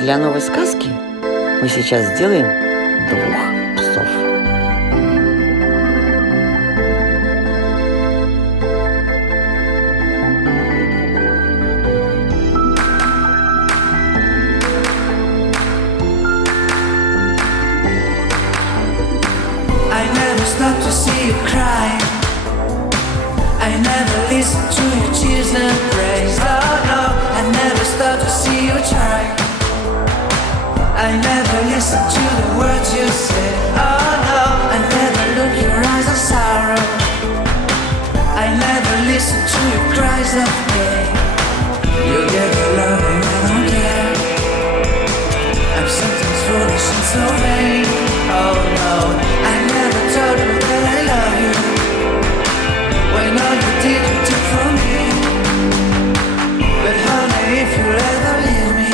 Для новой сказки мы сейчас сделаем двух псов. I never stop to see you cry. I never listen to your tears and praise. Oh no, I never stop to see you try. I never listen to the words you say. Oh no, I never look your eyes of sorrow. I never listen to your cries of pain. You get the loving, I don't care. I'm sometimes foolish and so vain. Oh no, I never told you that I love you. When all you did you took from me. But honey, if you ever leave me,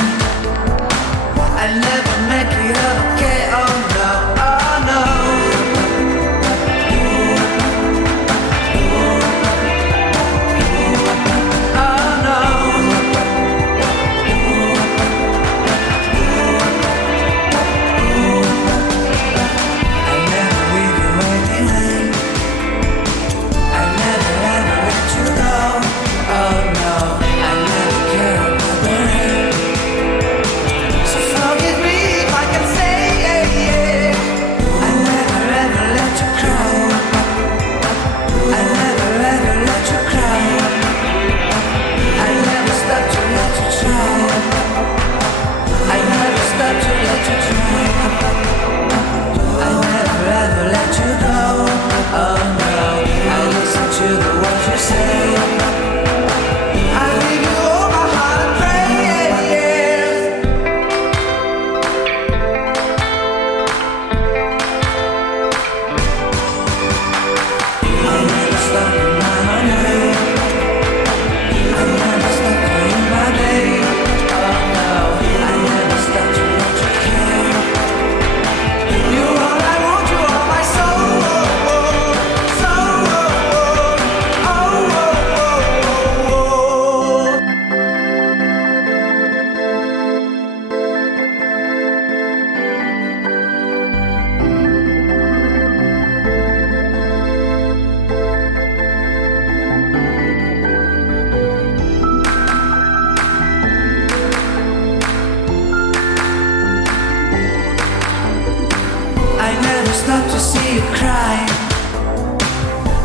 I'll never make it okay. Oh no, oh no. Oh no. I'll never leave you waiting. I'll never ever let you go. Oh no, I'll never care about the rain. So forgive me if I can say I'll never ever let you cry. I'll never ever let you cry. I'll never stop to let you try. I'll never stop to let you try. I'll never ever let you go. Oh no, I listen to the words you say. I give you all my heart and prayers. I'll never stop in my way. I'll never stop playing my day. Oh no, I'll never stop to let you care. You all I want, you are my soul. Soul. I never stop to see you cry.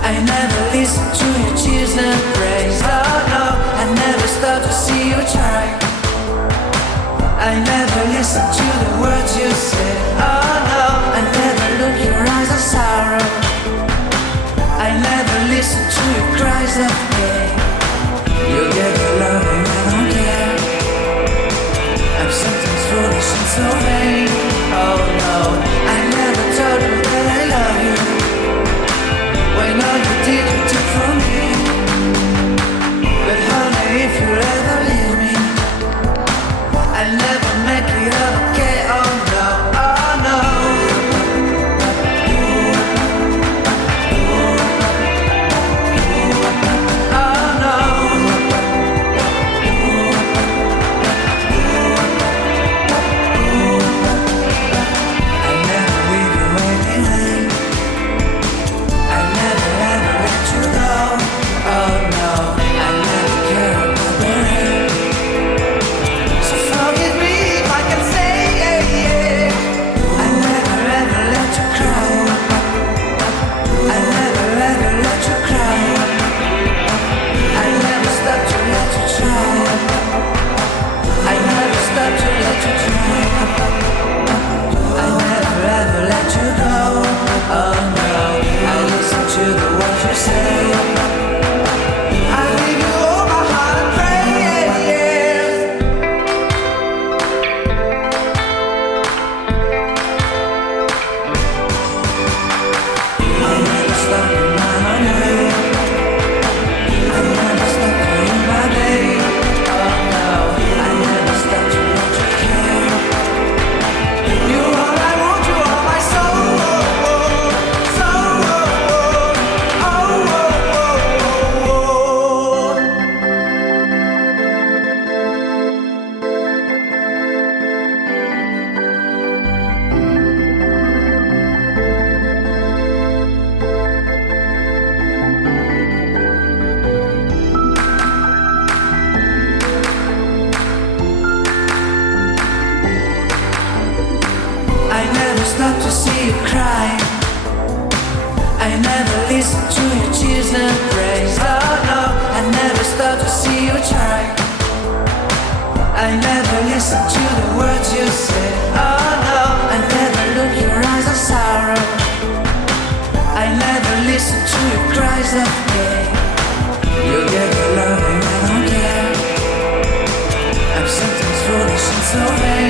I never listen to your tears and praise. Oh no, I never stop to see you try. I never listen to the words you say. Oh no, I never look your eyes of sorrow. I never listen to your cries of pain. You get the loving, I don't care. I'm sometimes foolish and so vain. Oh no, I never told you that I love you. When all you did you took from me. But honey, if you ever leave me, I'll never make stop to see you cry. I never listen to your tears and praise. Oh no, I never stop to see you try. I never listen to the words you say. Oh no, I never look your eyes of sorrow. I never listen to your cries of pain. You get the love and I don't care. I'm sometimes foolish and so vain.